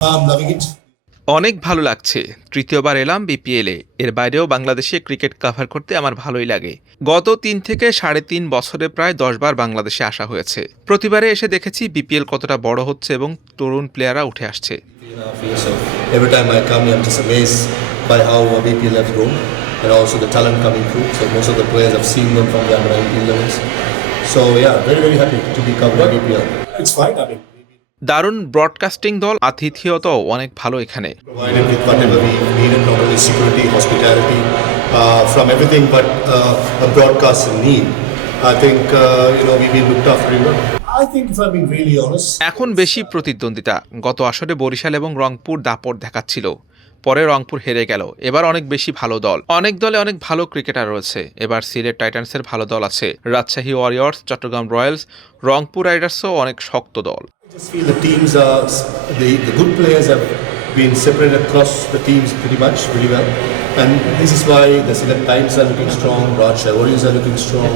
I'm loving it. অনেক ভালো লাগছে। তৃতীয়বার এলাম বিপিএলে। এর বাইরেও বাংলাদেশে ক্রিকেট কাভার করতে আমার ভালোই লাগে। গত ৩ থেকে ৩.৫ বছরে প্রায় ১০ বার বাংলাদেশে আসা হয়েছে। প্রতিবারে এসে দেখেছি বিপিএল কতটা বড় হচ্ছে এবং তরুণ প্লেয়াররা উঠে আসছে। 3.5 years. So every time I come here, I'm just amazed by how BPL has grown and also the talent coming through. So most of the players I've seen them from the under 19 levels. So yeah, very very happy to be covering BPL. It's fine. I mean, দারুণ broadcasting দল, আতিথেয়তাও অনেক ভালো এখানে। provided with whatever we needed, not only security, hospitality, from everything, but a broadcasting need. I think we've been looked after very well. I think if I'm being really honest. এখন বেশি প্রতিদ্বন্দ্বিতা। গত আসরে বরিশাল এবং রংপুর দাপট দেখাচ্ছিল, পরে রংপুর হেরে গেল। এবার অনেক বেশি ভালো দল, অনেক দলে অনেক ভালো ক্রিকেটার রয়েছে। এবার সিলেট টাইটান্সের ভালো দল আছে, রাজশাহী ওয়ারিয়র্স, চট্টগ্রাম রয়্যালস, রংপুর রাইডার্সও অনেক শক্ত দল। I just feel the teams are the good players have been separated across the teams pretty much really well, and this is why the Select Times are looking strong, Rajshah Warriors are looking strong,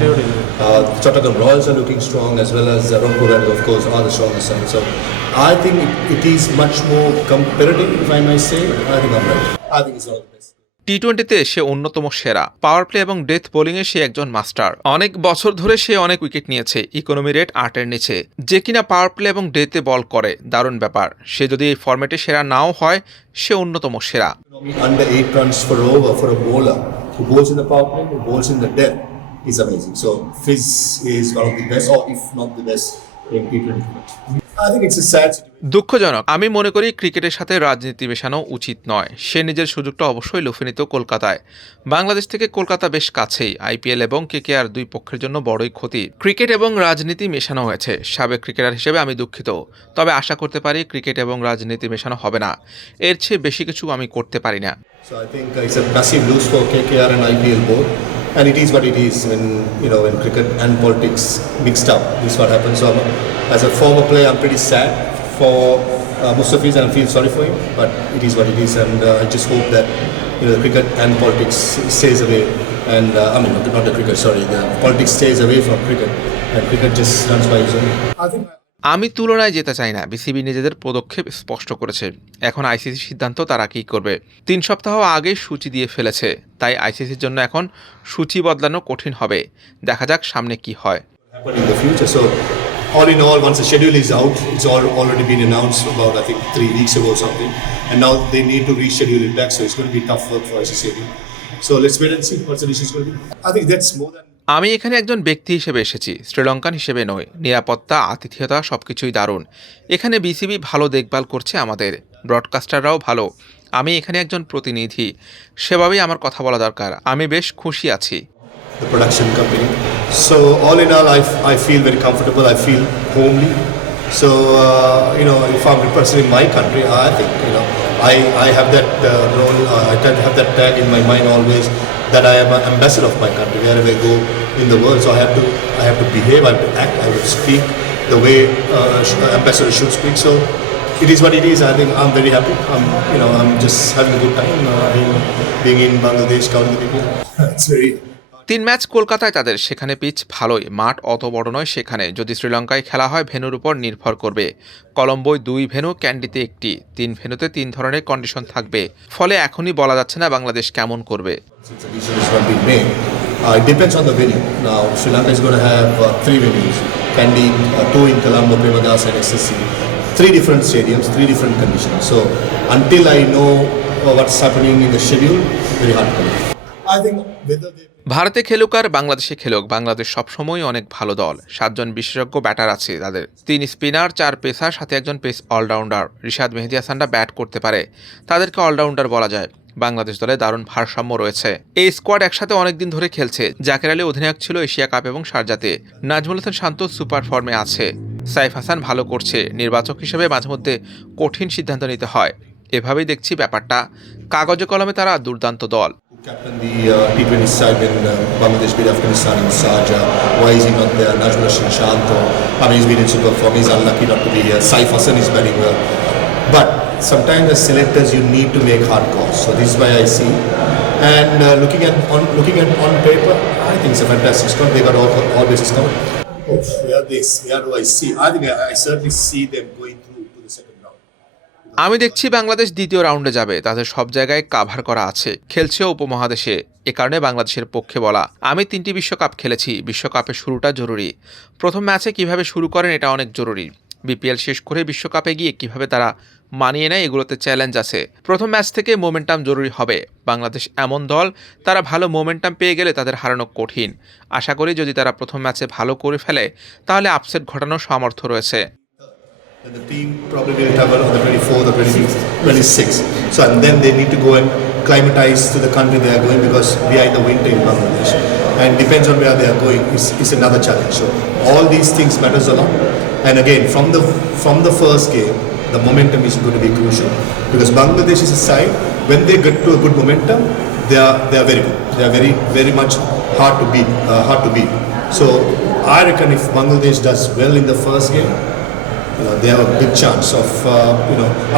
Chattogram Royals are looking strong, as well as Rangpur Red, of course, are the strongest side. So I think it is much more competitive, if I may say. I think I'm right. I think it's one of the best. টি-টোয়েন্টিতে সে অন্যতম সেরা। Power play এবং death বোলিংয়ে সে একজন master. অনেক বছর ধরে সে অনেক wicket নিয়েছে, ইকোনমি রেট 8-এর নিচে। যে কিনা পাওয়ার প্লে এবং ডেথে বল করে, দারুণ ব্যাপার। সে যদি এই ফরম্যাটে সেরা নাও হয়, সে অন্যতম সেরা। Under 8 runs for over for a bowler who bowls in the power play, who bowls in the death, is amazing. So Fizz is one of the best, or if not the best, in T20 cricket. I think it's a sad situation. দুঃখজনক। আমি মনে করি ক্রিকেটের সাথে রাজনীতি মেশানো উচিত নয়। সে নিজের সুযোগটা অবশ্যই লুফে নিত কলকাতায়। বাংলাদেশ থেকে কলকাতা বেশ কাছেই। আইপিএল এবং কেকেআর দুই পক্ষের জন্য বড়ই ক্ষতি। ক্রিকেট এবং রাজনীতি মেশানো হয়েছে। সাবেক ক্রিকেটার হিসেবে আমি দুঃখিত, তবে আশা করতে পারি ক্রিকেট এবং রাজনীতি মেশানো হবে না। এর চেয়ে বেশি কিছু আমি করতে পারি না। So I think it's a massive lose for KKR and IPL both, and it is what it is when cricket and politics mixed up. This is what happens. So as a former player, I'm pretty sad for Mustafiz, and I feel sorry for him. But it is what it is, and I just hope that the cricket and politics stays away. And I mean, not the cricket. Sorry, the politics stays away from cricket, and cricket just runs by its own. I think. আমি তুলনায় যেতে চাই না। BCB নিজেদের পদক্ষেপ স্পষ্ট করেছে। এখন আইসিসির সিদ্ধান্ত তারা কী করবে। 3 সপ্তাহ আগেই সূচি দিয়ে ফেলেছে, তাই আইসিসির জন্য এখন সূচি বদলানো কঠিন হবে। দেখা যাক সামনে কি হয়। Happen in the future. So all in all, once the schedule is out, it's already been announced about I think 3 weeks ago or something, and now they need to reschedule it back. So it's going to be tough work for ICC. So let's wait and see what the decision is going to be. I think that's more than. আমি এখানে একজন ব্যক্তি হিসেবে এসেছি, শ্রীলঙ্কান হিসেবে নয়। নিরাপত্তা, আতিথেয়তা সবকিছুই দারুণ। এখানে বিসিবি ভালো দেখভাল করছে আমাদের, ব্রডকাস্টাররাও ভালো। আমি এখানে একজন প্রতিনিধি, সেভাবেই আমার কথা বলা দরকার। আমি বেশ খুশি আছি। The production company. So all in all, I feel very comfortable. I feel homely. So if I'm representing my country, I think I have that role. I tend to have that tag in my mind always that I am an ambassador of my country wherever I go in the world. So I have to behave. I have to act. I have to speak the way ambassador should speak. So it is what it is. I think I'm very happy. I'm just having a good time being in Bangladesh, covering the people. It's very. 3 match কলকাতায় তাদের, সেখানে pitch ভালোই, মাঠ অত বড় নয় সেখানে। যদি শ্রীলঙ্কায় খেলা হয় ভেন্যুর উপর নির্ভর করবে। কলম্বোয় 2 ভেন্যু, ক্যান্ডিতে 1টি, 3 ভেন্যুতে 3 ধরনের কন্ডিশন থাকবে। ফলে এখনই বলা যাচ্ছে না বাংলাদেশ কেমন করবে। Since the decision is not being made, it depends on the venue. Now Sri Lanka is going to have 3 venues: Kandy, 2 in Colombo, Premadas, and SSC. 3 different stadiums, 3 different conditions. So until I know what's happening in the schedule, very hard to tell. I think whether they. ভারতে খেলুক আর বাংলাদেশে খেলুক, বাংলাদেশ সবসময় অনেক ভালো দল। 7 জন বিশেষজ্ঞ batter আছে তাদের, 3 স্পিনার, 4 পেসার, সাথে একজন পেস অলরাউন্ডার। রিশাদ মেহেদী হাসানরা ব্যাট করতে পারে, তাদেরকে অলরাউন্ডার বলা যায়। বাংলাদেশ দলে দারুণ ভারসাম্য রয়েছে। এই স্কোয়াড একসাথে অনেকদিন ধরে খেলছে। জাকের আলী অধিনায়ক ছিল এশিয়া কাপ এবং শারজাতে। নাজমুল হাসান শান্ত সুপার ফর্মে আছে। সাইফ হাসান ভালো করছে। নির্বাচক হিসেবে মাঝেমধ্যে কঠিন সিদ্ধান্ত নিতে হয়। এভাবেই দেখছি ব্যাপারটা। কাগজে কলমে তারা দুর্দান্ত দল। Captain the T20 side when Bangladesh beat Afghanistan in Sharjah. Why is he not there? Najmul Hassan Shanto. I mean, he's been in super form. He's unlucky not to be here. Saif Hassan is batting well. But sometimes as selectors, you need to make hard calls. So this is why I see. And looking at on paper, I think it's a fantastic squad. They got all bases covered. Where do I see? I think I certainly see them going through to the second round. আমি দেখছি বাংলাদেশ দ্বিতীয় রাউন্ডে যাবে, তাদের সব জায়গায় cover করা আছে, খেলছেও উপমহাদেশে। এ কারণে বাংলাদেশের পক্ষে বলা। আমি 3টি বিশ্বকাপ খেলেছি, বিশ্বকাপের শুরুটা জরুরি। প্রথম ম্যাচে কিভাবে শুরু করেন এটা অনেক জরুরি। বিপিএল শেষ করে বিশ্বকাপে গিয়ে কিভাবে তারা মানিয়ে নেয় এগুলোতে চ্যালেঞ্জ আছে। প্রথম ম্যাচ থেকে মোমেন্টাম জরুরি হবে। বাংলাদেশ এমন দল, তারা ভালো মোমেন্টাম পেয়ে গেলে তাদের হারানো কঠিন। আশা করি যদি তারা প্রথম ম্যাচে ভালো করে ফেলে তাহলে আপসেট ঘটানোর সামর্থ্য রয়েছে। The team probably will travel on the 24th or 26th. So and then they need to go and climatize to the country they are going because we are in the winter in Bangladesh. And depends on where they are going is another challenge. So all these things matters a lot. And again, from the first game, the momentum is going to be crucial because Bangladesh is a side when they get to a good momentum, they are very good. They are very much hard to beat. So I reckon if Bangladesh does well in the first game, they have a big chance of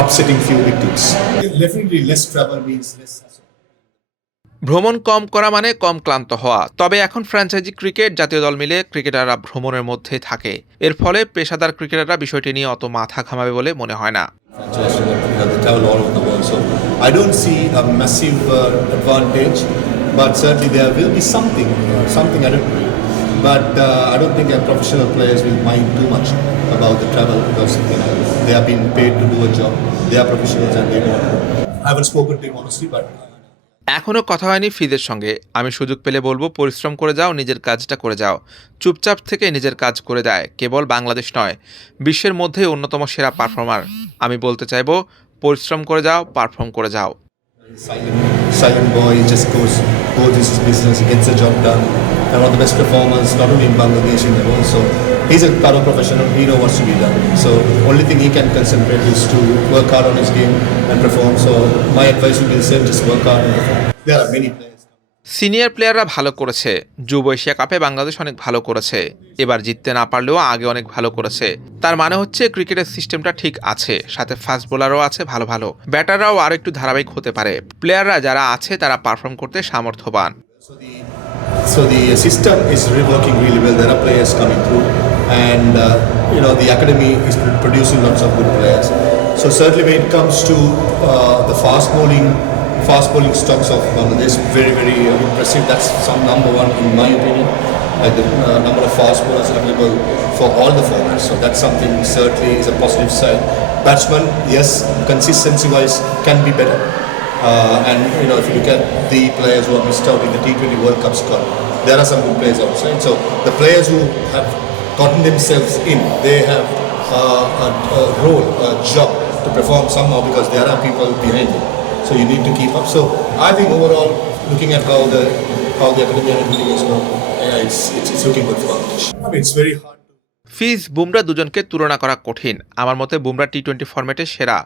upsetting few big teams. Definitely less travel means less hassle. ভ্রমণ কম করা মানে কম ক্লান্ত হওয়া। তবে এখন franchise cricket, জাতীয় দল মিলে ক্রিকেটাররা ভ্রমণের মধ্যেই থাকে। এর ফলে পেশাদার ক্রিকেটাররা বিষয়টি নিয়ে অত মাথা ঘামাবে বলে মনে হয় না। They travel all over the world, so I don't see a massive advantage, but certainly there will be something I don't know. But I don't think our professional players will mind too much about the travel because they are being paid to do a job. They are professionals and they know. I haven't spoken to him honestly, but এখনও কথা হয়নি ফিজের সঙ্গে। আমি সুযোগ পেলে বলবো পরিশ্রম করে যাও, নিজের কাজটা করে যাও। চুপচাপ থেকে নিজের কাজ করে যায়। কেবল বাংলাদেশ নয়, বিশ্বের মধ্যেই অন্যতম সেরা পারফর্মার। আমি বলতে চাইবো পরিশ্রম করে যাও, পারফর্ম করে যাও। silent boy, he just goes his business, he gets the job done. And one of the best performers, not only in Bangladesh, in the world. So he's a thorough professional, he knows what's to be done. So only thing he can concentrate is to work hard on his game and perform. So my advice would be the same, just work hard and perform. There are many players. Senior প্লেয়াররা ভালো করেছে। যুব Asia কাপে বাংলাদেশ অনেক ভালো করেছে। এবার জিততে না পারলেও আগে অনেক ভালো করেছে। তার মানে হচ্ছে ক্রিকেটের সিস্টেমটা ঠিক আছে, সাথে ফাস্ট বোলারও আছে ভালো ভালো, ব্যাটাররাও আর একটু ধারাবাহিক হতে পারে। প্লেয়াররা যারা আছে তারা পারফর্ম করতে সামর্থ্যবান। So the system is working really well. There are players coming through, and the academy is producing lots of good players. So certainly when it comes to the fast bowling stocks of Bangladesh, very impressive. That's some number one in my opinion. Like the number of fast bowlers available for all the formats. So that's something certainly is a positive side. Batsmen, yes, consistency-wise can be better. And if you look at the players who have missed out in the T20 World Cup squad, there are some good players outside. So the players who have gotten themselves in, they have a role, a job to perform somehow because there are people behind them. So you need to keep up. So I think overall, looking at how the academy and everything is going, it's looking good for Bangladesh. I mean, it's very hard. ফিজ, বুমরা দুজনকে তুলনা করা কঠিন। আমার মতে Bumrah T20 ফরম্যাটে সেরা,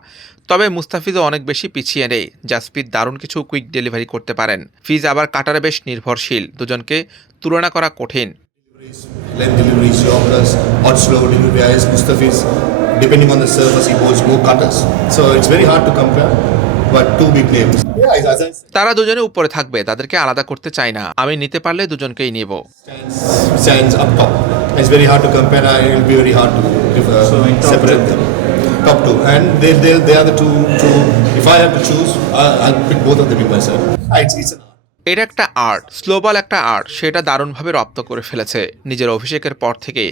তবে মুস্তাফিজও অনেক বেশি পিছিয়ে নেই। জাসপ্রীত দারুণ কিছু কুইক ডেলিভারি করতে পারেন। ফিজ আবার কাটারে বেশ নির্ভরশীল। দুজনকে তুলনা করা কঠিন। Length deliveries, Yorkers, or slow delivery. As Mustafiz, depending on the surface, he bowls more cutters. So it's very hard to compare. But two big names. Yeah, as I said, তারা দুজনে উপরে থাকবে, তাদেরকে আলাদা করতে চাই না। আমি নিতে পারলে দুজনকেই নিব। stands up top. It's very hard to compare. It will be very hard to separate them. Top two, and they are the two. If I have to choose, I'll pick both of them in my side. It's an art. এটা একটা art, স্লোবল একটা art, সেটা দারুণভাবে রপ্ত করে ফেলেছে নিজের অভিষেকের পর থেকে।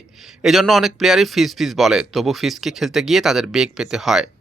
এজন্য অনেক প্লেয়ারই ফিজ বলে, তবু ফিজকে খেলতে গিয়ে তাদের বেগ পেতে হয়।